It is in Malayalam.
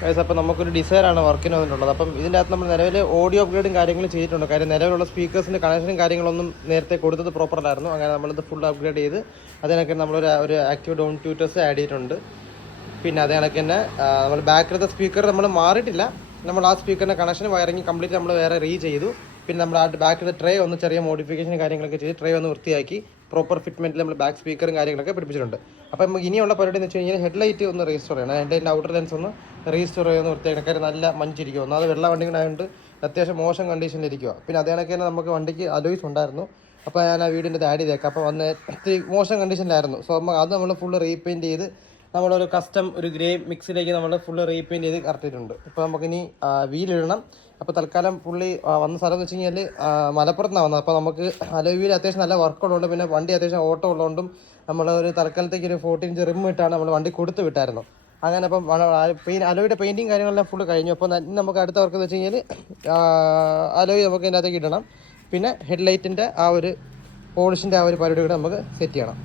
ഗൈസ് അപ്പോൾ നമുക്കൊരു ഡിസൈറാണ് വർക്കിന് വന്നിട്ടുള്ളത്. അപ്പം ഇതിൻ്റെ അകത്ത് നമ്മൾ നിലവിൽ ഓഡിയോ അപ്ഗ്രേഡും കാര്യങ്ങളും ചെയ്തിട്ടുണ്ട്. കാര്യം നിലവിലുള്ള സ്പീക്കേഴ്സിൻ്റെ കണക്ഷനും കാര്യങ്ങളൊന്നും നേരത്തെ കൊടുത്തത് പ്രോപ്പറായിരുന്നു. അങ്ങനെ നമ്മളിത് ഫുൾ അപ്ഗ്രേഡ് ചെയ്ത് അതിനൊക്കെ നമ്മളൊരു ആക്റ്റീവ് ഡൗൺ ട്യൂട്ടേഴ്സ് ആഡ് ചെയ്തിട്ടുണ്ട്. പിന്നെ അതേ കണക്ക് തന്നെ നമ്മൾ ബാക്കിലത്തെ സ്പീക്കർ നമ്മൾ മാറിയിട്ടില്ല. നമ്മൾ ആ സ്പീക്കറിൻ്റെ കണക്ഷൻ വയറിങ് കംപ്ലീറ്റ് നമ്മൾ വേറെ ചെയ്തു. പിന്നെ നമ്മൾ ആ ബാക്കിലെ ട്രേ ഒന്ന് ചെറിയ മോഡിഫിക്കേഷനും കാര്യങ്ങളൊക്കെ ചെയ്ത് ട്രേ ഒന്ന് വൃത്തിയാക്കി പ്രോപ്പർ ഫിറ്റ്മെൻറ്റിൽ നമ്മൾ ബാക്ക് സ്പീക്കറും കാര്യങ്ങളൊക്കെ പിടിപ്പിച്ചിട്ടുണ്ട്. അപ്പോൾ നമുക്ക് ഇനിയുള്ള പരിപാടി എന്ന് വെച്ച് കഴിഞ്ഞാൽ ഹെഡ്ലൈറ്റ് ഒന്ന് റീസ്റ്റോർ ചെയ്യണം. ഹെഡ്ലൈറ്റിൻ്റെ ഔട്ടർ ലെൻസ് ഒന്ന് റീസ്റ്റോർ ചെയ്യുന്ന വൃത്തിയാക്കണം. കാര്യം നല്ല മഞ്ചിരിക്കും. ഒന്നാമത് വെള്ള വണ്ടികളായതുകൊണ്ട് അത്യാവശ്യം മോശം കണ്ടീഷനിലിരിക്കുക. പിന്നെ അതേ കണക്ക് തന്നെ നമുക്ക് വണ്ടിക്ക് അലോയ്സ് ഉണ്ടായിരുന്നു. അപ്പോൾ ഞാൻ ആ വീടിൻ്റെ ആഡ് ചെയ്തേക്കാം. അപ്പോൾ വന്ന് ഇത്തിരി മോശം കണ്ടീഷനിലായിരുന്നു. സോ അത് നമ്മൾ ഫുള്ള് റീപെയിൻറ്റ് ചെയ്ത് നമ്മളൊരു കസ്റ്റം ഒരു ഗ്രേ മിക്സിലേക്ക് നമ്മൾ ഫുള്ള് റീപെയിൻറ്റ് ചെയ്ത് കറക്റ്റിട്ടുണ്ട്. ഇപ്പോൾ നമുക്കിനി വീലിടണം. അപ്പോൾ തൽക്കാലം പുള്ളി വന്ന സ്ഥലം എന്ന് വെച്ച് കഴിഞ്ഞാൽ മലപ്പുറത്താണ് വന്നത്. അപ്പോൾ നമുക്ക് അലോയ് വീൽ അത്യാവശ്യം നല്ല വർക്ക് ഉള്ളതുകൊണ്ട് പിന്നെ വണ്ടി അത്യാവശ്യം ഓട്ടം ഉള്ളതുകൊണ്ടും നമ്മൾ ഒരു തൽക്കാലത്തേക്ക് ഒരു 14 ഇഞ്ച് റിം ഇട്ടാണ് നമ്മൾ വണ്ടി കൊടുത്ത് വിട്ടായിരുന്നു. അങ്ങനെ അപ്പം അലോയുടെ പെയിൻറ്റിങ് കാര്യങ്ങളെല്ലാം ഫുള്ള് കഴിഞ്ഞു. അപ്പോൾ നമുക്ക് അടുത്ത വർക്ക് എന്ന് വെച്ച് കഴിഞ്ഞാൽ അലോയ് നമുക്ക് ഇതിൻ്റെ അകത്തേക്ക് ഇടണം. പിന്നെ ഹെഡ്ലൈറ്റിൻ്റെ ആ ഒരു പോളിഷിൻ്റെ ആ ഒരു പരിപാടി കൂടെ നമുക്ക് സെറ്റ് ചെയ്യണം.